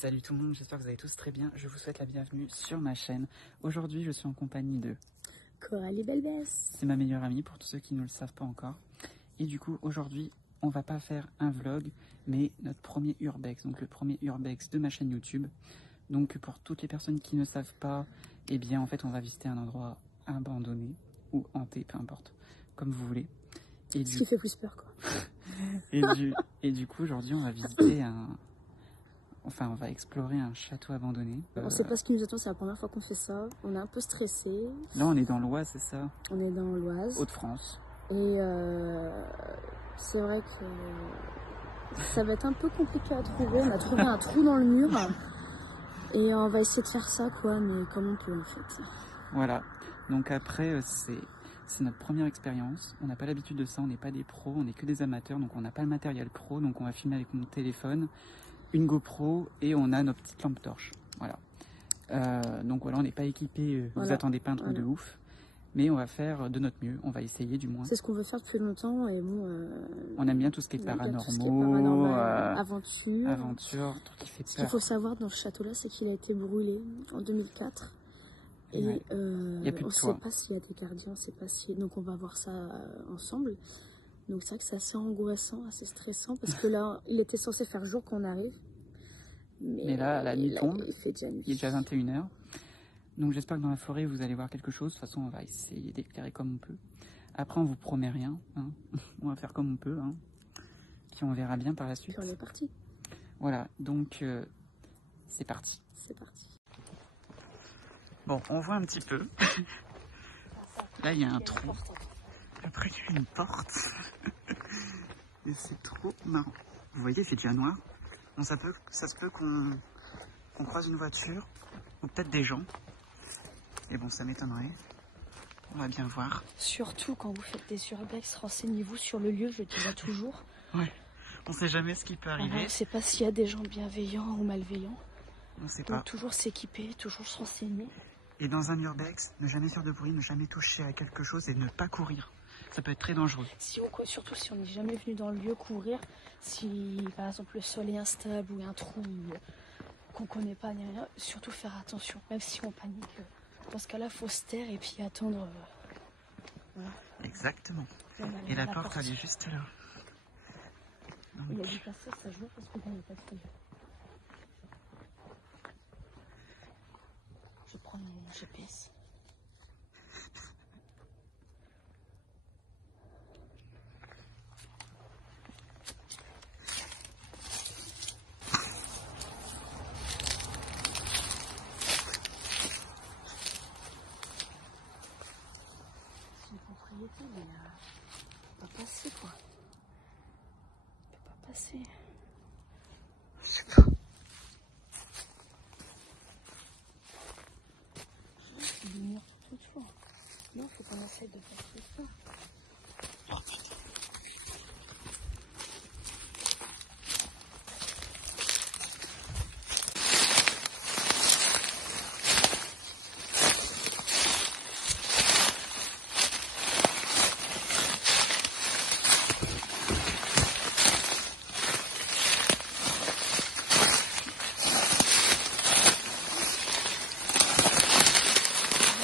Salut tout le monde, j'espère que vous allez tous très bien. Je vous souhaite la bienvenue sur ma chaîne. Aujourd'hui, je suis en compagnie de Coralie Belbès. C'est ma meilleure amie pour tous ceux qui ne le savent pas encore. Et du coup, aujourd'hui, on va pas faire un vlog, mais notre premier urbex, donc le premier urbex de ma chaîne YouTube. Donc pour toutes les personnes qui ne savent pas, eh bien en fait, on va visiter un endroit abandonné ou hanté, peu importe, comme vous voulez. Et Ce qui fait plus peur, quoi. et du coup, aujourd'hui, on va visiter on va explorer un château abandonné. On sait pas ce qui nous attend, c'est la première fois qu'on fait ça. On est un peu stressé. Là, on est dans l'Oise, c'est ça? On est dans l'Oise. Hauts-de-France. Et c'est vrai que ça va être un peu compliqué à trouver. On a trouvé un trou dans le mur. Et on va essayer de faire ça, quoi, mais comme on peut, en fait. Voilà. Donc après, c'est notre première expérience. On n'a pas l'habitude de ça, on n'est pas des pros, on n'est que des amateurs, donc on n'a pas le matériel pro. Donc on va filmer avec mon téléphone, une GoPro et on a nos petites lampes torches. Voilà. Donc voilà, on n'est pas équipé, vous Voilà. attendez pas un truc de ouf. Mais on va faire de notre mieux, on va essayer du moins. C'est ce qu'on veut faire depuis longtemps et bon... on aime bien tout ce qui est paranormal, aventure, truc qui fait peur. Ce qu'il faut savoir dans ce château-là, c'est qu'il a été brûlé en 2004. Et ouais. on ne sait pas s'il y a des gardiens, on sait pas si... Donc on va voir ça ensemble. Donc c'est vrai que c'est assez angoissant, assez stressant, parce que là, il était censé faire jour quand on arrive. Mais là, la nuit tombe, il fait déjà nuit. Il est déjà 21 h. Donc j'espère que dans la forêt, vous allez voir quelque chose. De toute façon, on va essayer d'éclairer comme on peut. Après, on vous promet rien. Hein. On va faire comme on peut. Hein. Puis on verra bien par la suite. Puis on est parti. Voilà, donc c'est parti. C'est parti. Bon, on voit un petit peu. Là, il y a un trou. Après, il y a une porte. Et c'est trop marrant. Vous voyez, il fait déjà noir. Bon, ça se peut qu'on croise une voiture. Ou peut-être des gens. Et bon, ça m'étonnerait. On va bien voir. Surtout quand vous faites des urbex, renseignez-vous sur le lieu, je dirais toujours. Ouais. On sait jamais ce qui peut arriver. On ne sait pas s'il y a des gens bienveillants ou malveillants. On sait Donc pas. toujours s'équiper, toujours se renseigner. Et dans un urbex, ne jamais faire de bruit, ne jamais toucher à quelque chose et ne pas courir. Ça peut être très dangereux. Surtout si on n'est jamais venu dans le lieu courir, si par exemple le sol est instable ou un trou qu'on ne connaît pas, ni rien, surtout faire attention, même si on panique. Dans ce cas-là, il faut se taire et puis attendre. Voilà. Exactement. Et la porte, elle est juste là. Donc... il y a du passage, ça joue parce qu'on n'a pas de feuille. Je vais prendre mon GPS. Mais on peut pas passer, quoi. On peut pas passer. Je sais pas. Il y a des murs tout autour. Non, faut qu'on essaye de passer ça. Oh putain.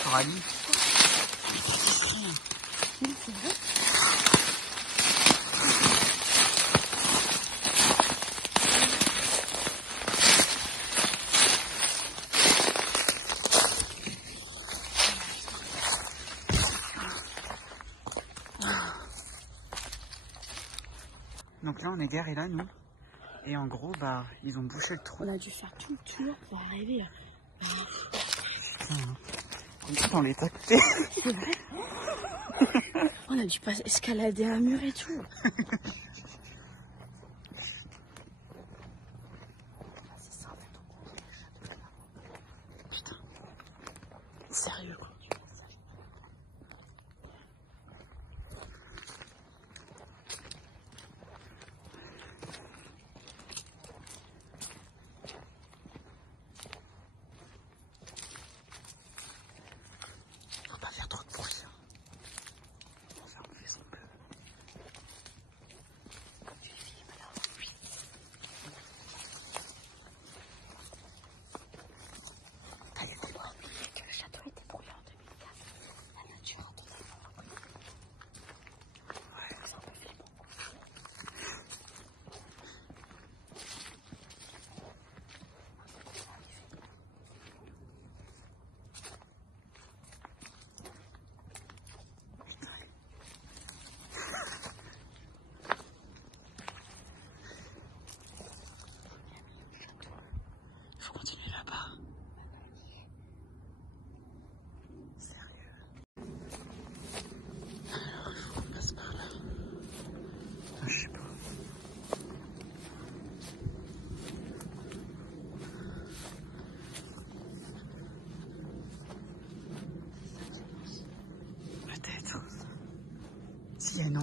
Coralie. Donc là, on est garé là, nous. Et en gros, bah, ils ont bouché le trou. On a dû faire tout le tour pour arriver là. Comme ça, on les tactait. On a dû pas escalader un mur et tout. C'est ça en fait, on compte les châteaux là. Putain. Sérieux quoi. Faut pas faire trop de bruit. On va faire enlever son peu.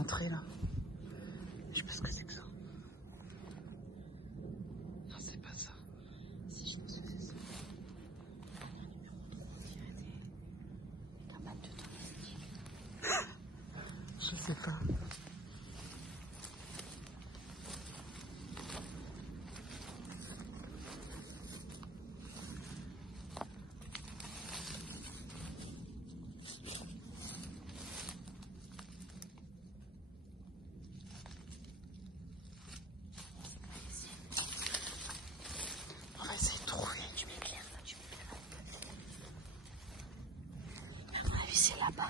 l'entrée là. Je sais pas ce que c'est que ça. Non, c'est pas ça. Si, je pense que c'est ça. Je sais pas. On va essayer de trouver. Tu m'éclaires, tu m'éclaires. À mon avis, c'est là-bas.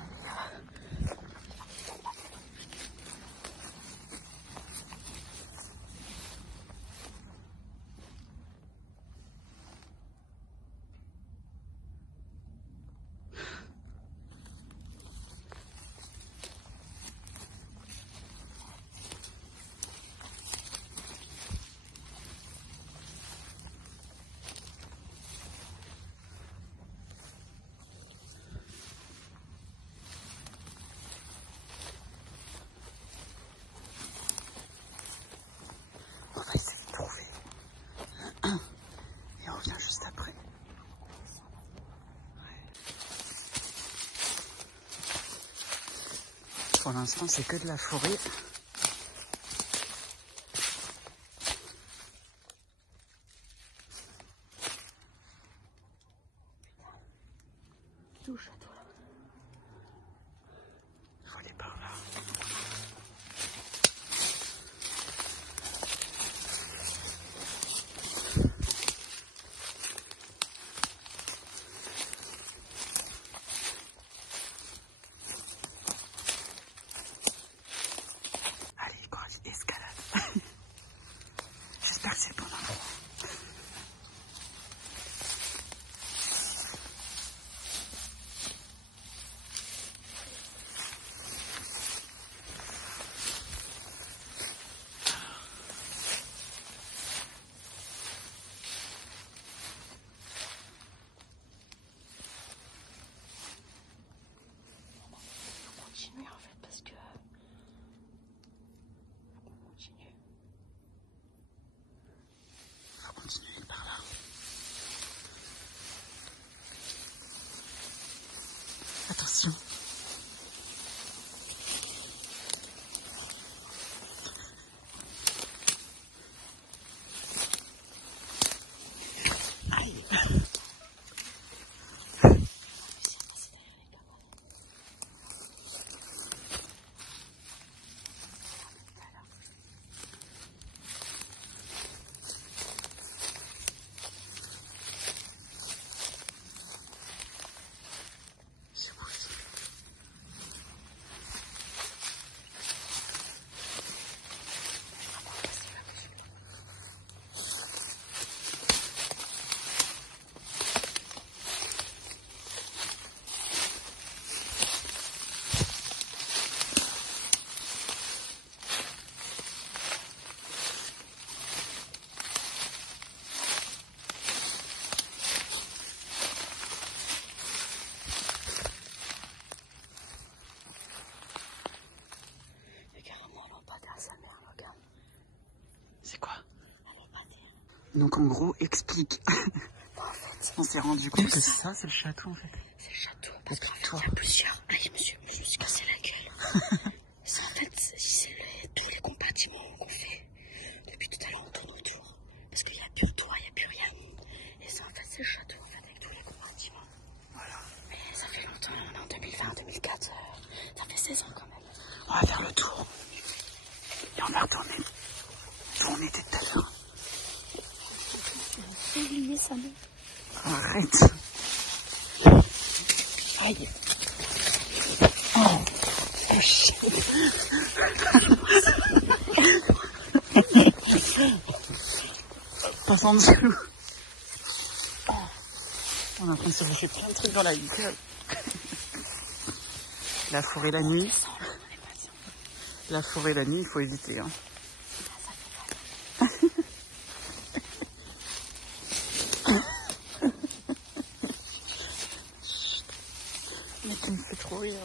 On va essayer de trouver. Et on revient juste après. Pour l'instant, c'est que de la forêt. Où le château là? Il faut aller par là. Allez, courage, escalade. J'espère que c'est le bon endroit. Continuer en fait parce que on continue. Faut continuer par là. Attention. Aïe. C'est où ça? Il y a carrément un lampadaire, sa mère, regarde. C'est quoi? Un lampadaire. Donc en gros, explique. Bon, en fait, On s'est rendu compte que ça, c'est le château en fait. c'est le château parce qu'en fait, Toi. il y a plusieurs. Ah, je me suis cassé la gueule. C'est en fait, c'est tous les compartiments qu'on fait. Depuis tout à l'heure, on tourne autour. Parce qu'il n'y a plus de toit, il n'y a plus rien. Et ça, en fait, c'est le château en fait, avec tous les compartiments. Voilà. Mais ça fait longtemps, là, on est en 2020, 2004. Ça fait 16 ans quand même. On va faire le tour. Et on va retourner où on était tout à l'heure. J'ai oublié sa mère. Arrête. Aïe. Oh. Oh shit. Passe en dessous. Oh. On est en train de se lâcher plein de trucs dans la gueule. La forêt la nuit. La forêt la nuit, il faut éviter. Hein. Mais tu me fais trop rire.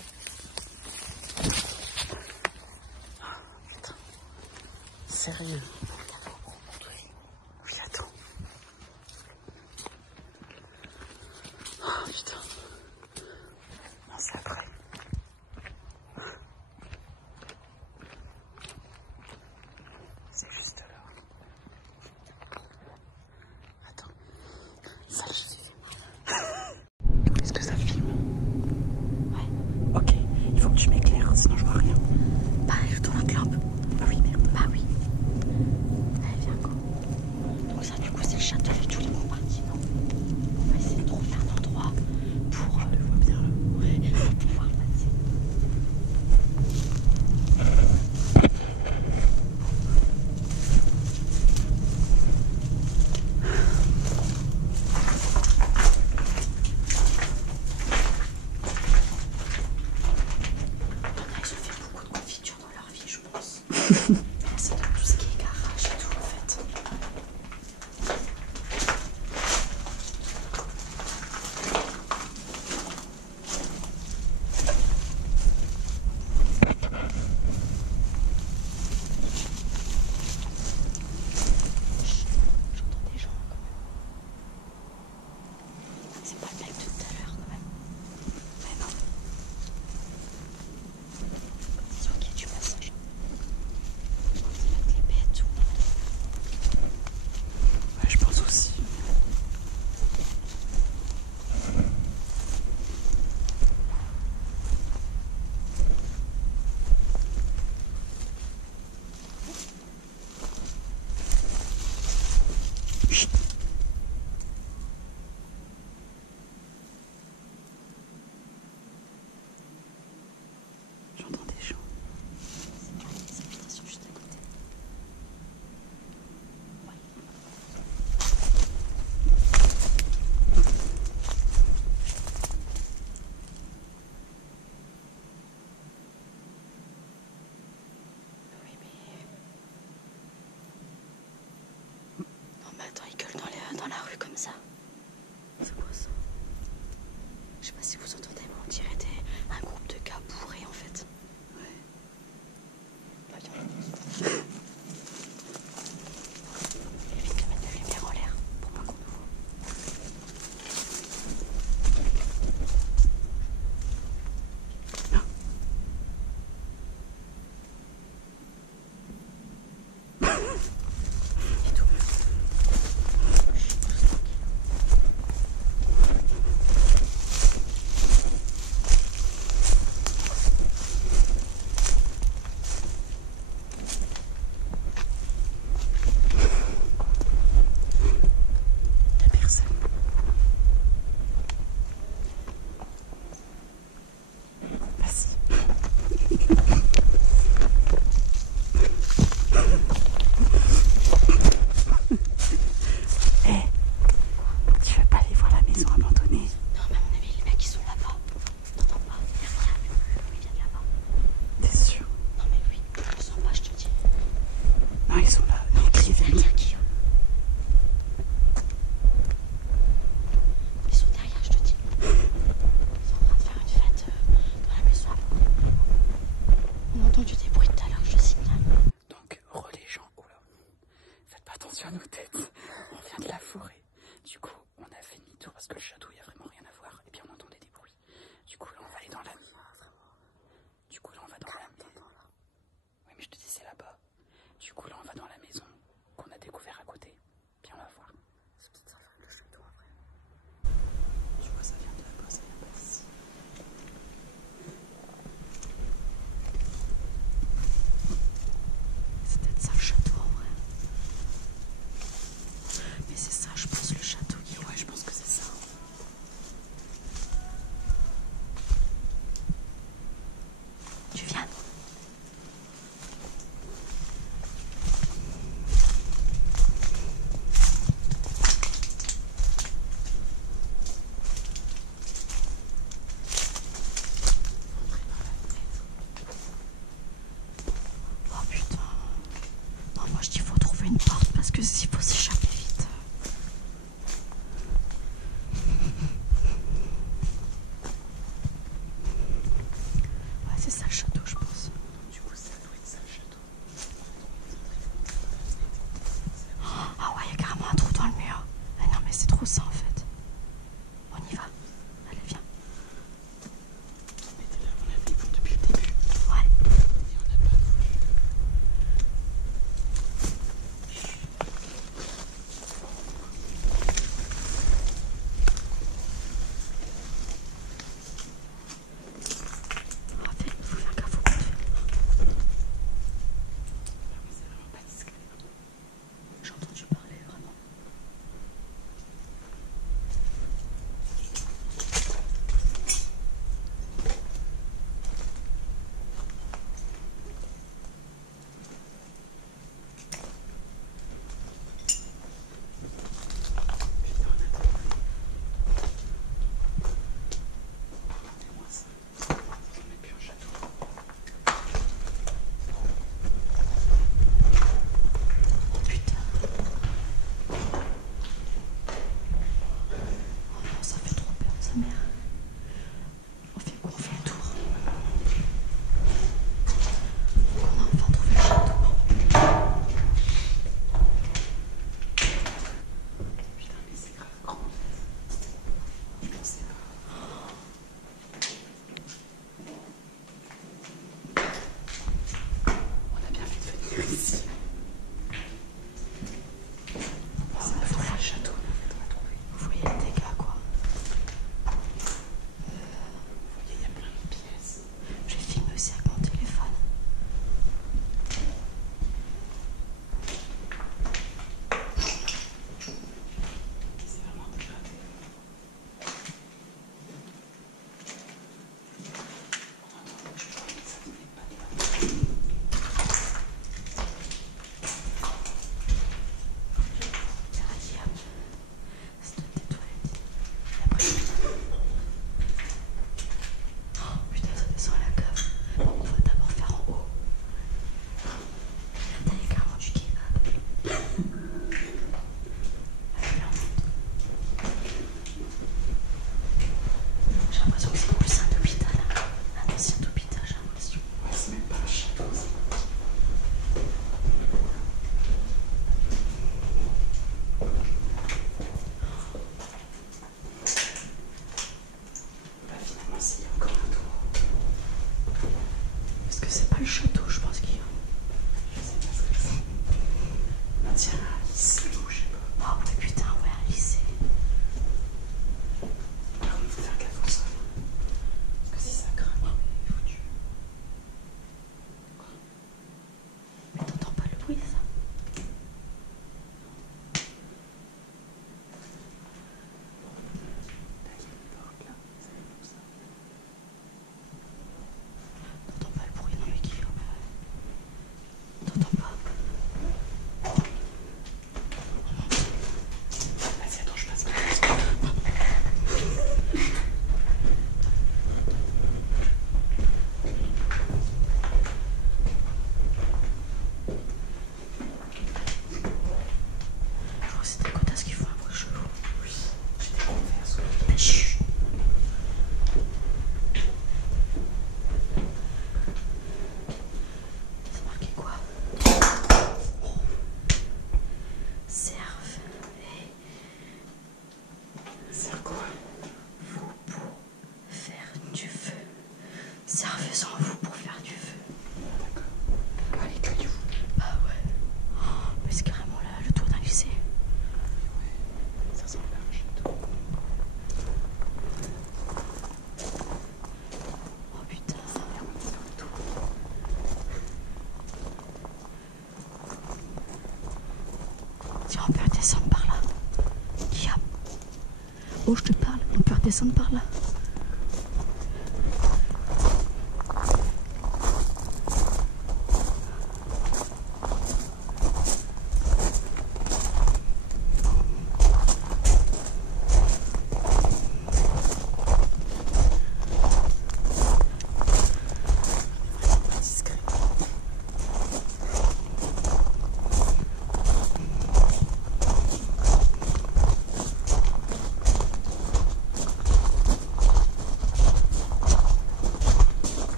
Chut. J'entends des gens. Les habitations juste à côté. Oui, mais... Non, mais attends, ils gueulent dans la rue comme ça. C'est quoi ça? Je sais pas si vous entendez, mais on dirait un groupe de gars bourrés en fait. Ouais. Évite de mettre la lumière en l'air pour pas qu'on nous voit. Et tout. Y'a personne. Vas-y. Eh, tu veux pas aller voir la maison abandonnée? Non, mais à mon avis, les mecs ils sont là-bas. T'entends pas? Y'a rien. Ils viennent là-bas. T'es sûr? Non, mais oui, je sens pas, je te dis. Non, ils sont là. Les clés viennent. Derrière Guillaume. Ils sont derrière, je te dis. Ils sont en train de faire une fête dans la maison abandonnée. On a entendu des bruits tout à l'heure, je signale. Donc, les gens, oula, faites pas attention à nos têtes. On vient de la forêt. Du coup, on a fait demi-tour parce que le château, il y a vraiment rien à voir. Et puis, on entendait des bruits. Du coup, là, on va aller dans la maison. Du coup, là, on va dans la maison. Oui, mais je te dis, c'est là-bas. Du coup, là, on va dans la maison qu'on a découvert à côté. Puis, on va voir. C'est peut-être ça, le château, en vrai. Tu vois, ça vient de là-bas, ça vient pas d'ici. C'est peut-être ça le château en vrai. Mais c'est ça, je pense, le château qui. Ouais, je pense que c'est ça. Tu viens? Oh putain. Non, moi je dis faut trouver une porte parce que s'il faut s'échapper vite. Ouais, c'est ça le château, je pense. Du coup, ça doit être ça, le château. Ah ouais, il y a carrément un trou dans le mur. Ah non, mais c'est trop ça en fait. On y va. Allez, viens. On était là, on avait bon depuis le début. Ouais. Et on n'a pas voulu. Tiens, on peut redescendre par là. Guillaume. Oh, je te parle, on peut redescendre par là.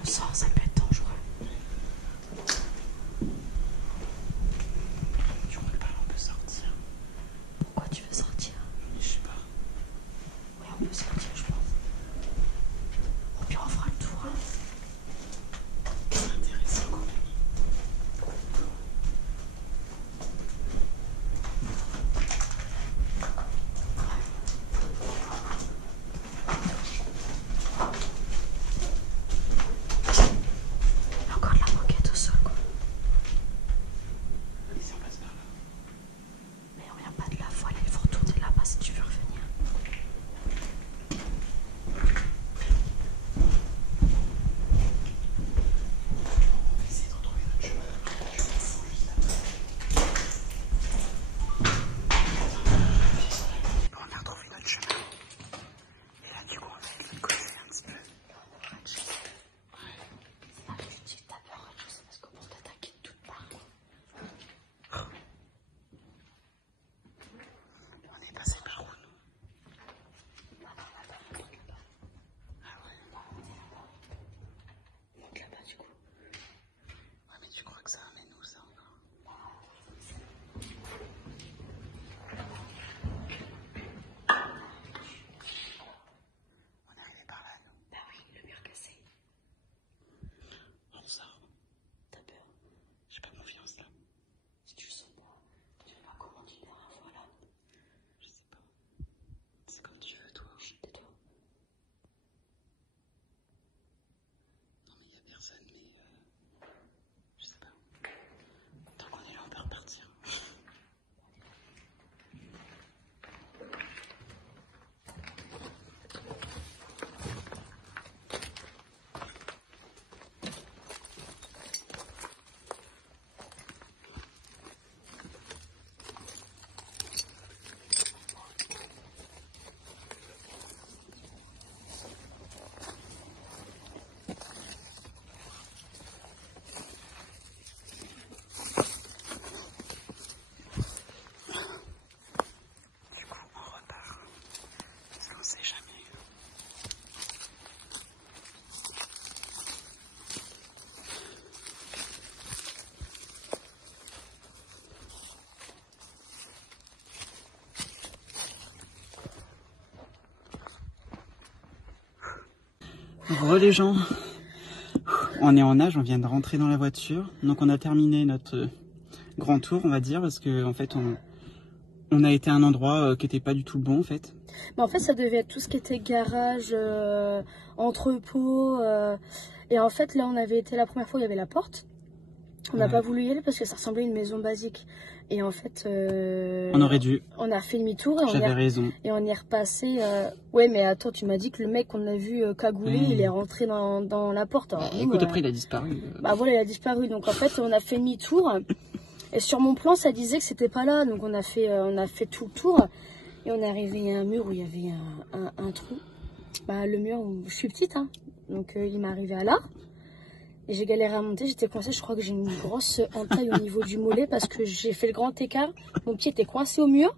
on sort, ça peut être dangereux. Tu crois que par là on peut sortir? Pourquoi tu veux sortir? Je sais pas. Oui, on peut sortir, je pense. Au pire, on fera le tour. Hein. C'est intéressant quand même. Il y a encore de la moquette au sol, quoi. Et si on passe par là? Mais on vient pas de la voile, il faut retourner là-bas si tu veux revenir. On va essayer de retrouver notre chemin. Je vais descendre juste là-bas. Bon, on a retrouvé notre chemin. Et là, du coup, on va être de l'autre côté un petit peu. Ah, tu dis, t'as peur autre chose, parce qu'on peut t'attaquer de toutes parts. On est passé par où, nous? Ah ouais. Donc là-bas, du coup. Ouais, mais tu crois que ça amène où, ça, encore? On est arrivé par là, nous. Bah oui, le mur cassé. On sort. T'as peur? J'ai pas confiance, là. Si tu sautes pas, tu vas pas comment tu la dernière fois là. Je sais pas. C'est comme tu veux, toi. Tais-toi. Non, mais y a personne, mais je sais pas. Tant qu'on est là, on peut repartir. Du coup, on repart. Parce qu'on sait jamais. Re les gens, on est en nage, on vient de rentrer dans la voiture, donc on a terminé notre grand tour, on va dire, parce que en fait on a été à un endroit qui était pas du tout le bon en fait. Bah en fait, ça devait être tout ce qui était garage, entrepôt. Et en fait, là, on avait été la première fois, il y avait la porte. On n'a pas voulu y aller parce que ça ressemblait à une maison basique. Et en fait, On aurait dû. on a fait demi-tour et J'avais raison. et on y est repassé. Ouais, mais attends, tu m'as dit que le mec qu'on a vu cagoulé, il est rentré dans la porte. Alors, nous, Écoute, après il a disparu. bah voilà, il a disparu. Donc en fait, on a fait demi-tour. Et sur mon plan, ça disait que c'était pas là. Donc on a fait tout le tour. Et on est arrivé à un mur où il y avait un trou. Bah, le mur où je suis petite, hein. Donc il m'est arrivé à là. Et j'ai galéré à monter, j'étais coincée. Je crois que j'ai une grosse entaille au niveau du mollet parce que j'ai fait le grand écart. Mon pied était coincé au mur.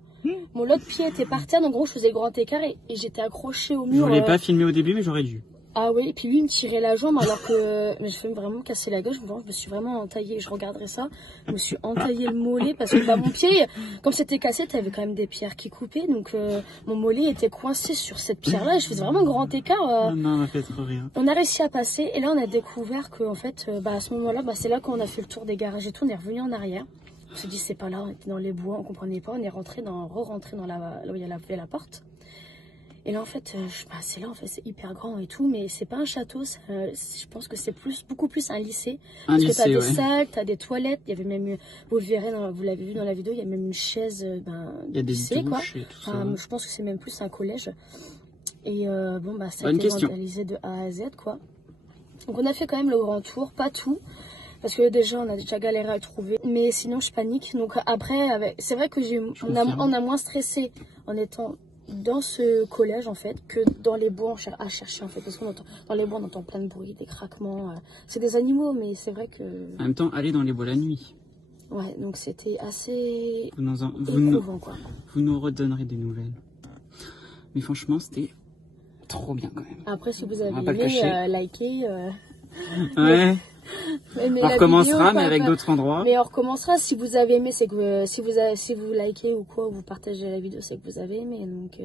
Mon l'autre pied était par terre. Donc en gros, je faisais le grand écart et j'étais accrochée au Je mur. voulais pas filmer au début, mais j'aurais dû. Ah oui, et puis lui, il me tirait la jambe alors que... Mais je fais vraiment casser la gueule, je me suis vraiment entaillée, je regarderai ça. Je me suis entaillé le mollet parce que bah, mon pied, comme c'était cassé, t'avais quand même des pierres qui coupaient. Donc mon mollet était coincé sur cette pierre-là et je faisais vraiment un grand écart. Non, on m'a fait trop rire. On a réussi à passer et là, on a découvert qu'en fait, bah, à ce moment-là, bah, c'est là qu'on a fait le tour des garages et tout. On est revenu en arrière. On s'est dit, c'est pas là, on était dans les bois, on comprenait pas. On est re-rentré dans là où il y avait la porte. Et là, en fait, bah, c'est là, en fait, c'est hyper grand et tout, mais c'est pas un château. Je pense que c'est beaucoup plus un lycée. Parce que t'as des sacs, t'as des toilettes. Il y avait même, vous le verrez, vous l'avez vu dans la vidéo, il y a même une chaise il y a des lycée, quoi. Et tout ça. Je pense que c'est même plus un collège. Et bon, bah, ça a Bonne été question. vandalisé de A à Z, quoi. Donc, on a fait quand même le grand tour, pas tout. Parce que déjà, on a déjà galéré à le trouver. Mais sinon, je panique. Donc après, c'est vrai que on a moins stressé en étant dans ce collège, en fait, que dans les bois à chercher, en fait. Parce que dans les bois, on entend plein de bruit, des craquements. C'est des animaux, mais c'est vrai que... En même temps, aller dans les bois la nuit. Ouais, donc c'était assez éprouvant, quoi. Vous nous redonnerez des nouvelles. Mais franchement, c'était trop bien quand même. Après, si vous avez aimé, likez. Ouais. Mais On la recommencera, vidéo, mais avec d'autres endroits. Mais on recommencera. Si vous avez aimé, c'est que si vous likez ou quoi, vous partagez la vidéo, c'est que vous avez aimé. Donc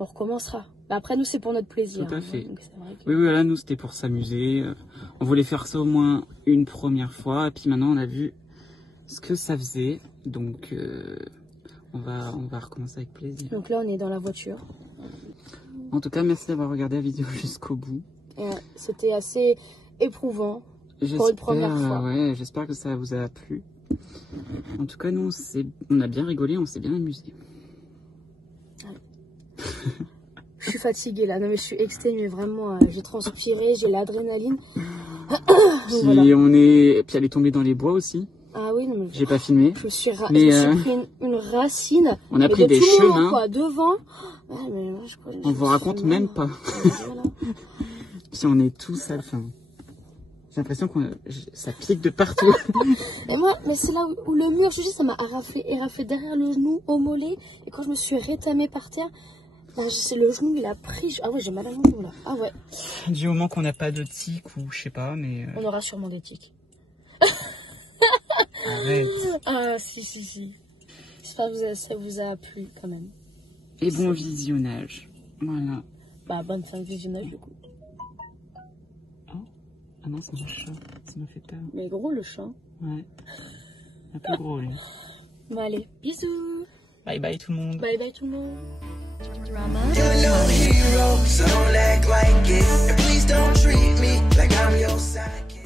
on recommencera. Bah, après, nous, c'est pour notre plaisir. Tout à fait. Donc, c'est vrai que... Oui, voilà, nous, c'était pour s'amuser. On voulait faire ça au moins une première fois. Et puis maintenant, on a vu ce que ça faisait. Donc, on va recommencer avec plaisir. Donc là, on est dans la voiture. En tout cas, merci d'avoir regardé la vidéo jusqu'au bout. C'était assez éprouvant pour une première fois. Ouais, j'espère que ça vous a plu. En tout cas, nous, on a bien rigolé, on s'est bien amusé. Je suis fatiguée là, non mais je suis exténuée, vraiment, j'ai transpiré, j'ai l'adrénaline. Puis voilà. Puis elle est tombée dans les bois aussi. Ah oui, non mais j'ai pas filmé. Je me suis pris une racine. On a pris des chemins. Quoi, devant. Ouais, mais moi, on vous raconte même pas. Voilà. Puis on est tout sale. Enfin, j'ai l'impression que ça pique de partout. mais c'est là où le mur, je dis, ça m'a éraflé derrière le genou, au mollet. Et quand je me suis rétamée par terre, c'est le genou, il a pris. Ah ouais, j'ai mal à mon genou là. Ah ouais. Du moment qu'on n'a pas de tiques ou je sais pas, mais. On aura sûrement des tiques. Arrête. Ah si. J'espère que ça vous a plu quand même. Et bon visionnage. Voilà. Bah, bonne fin de visionnage du coup. Oh. Ah non, c'est mon chat. Ça m'a fait peur. Mais gros le chat. Ouais. Un peu gros lui. Bon allez, bisous. Bye bye tout le monde. Bye bye tout le monde. You're no hero, so don't act like it. And please don't treat me like I'm your sidekick.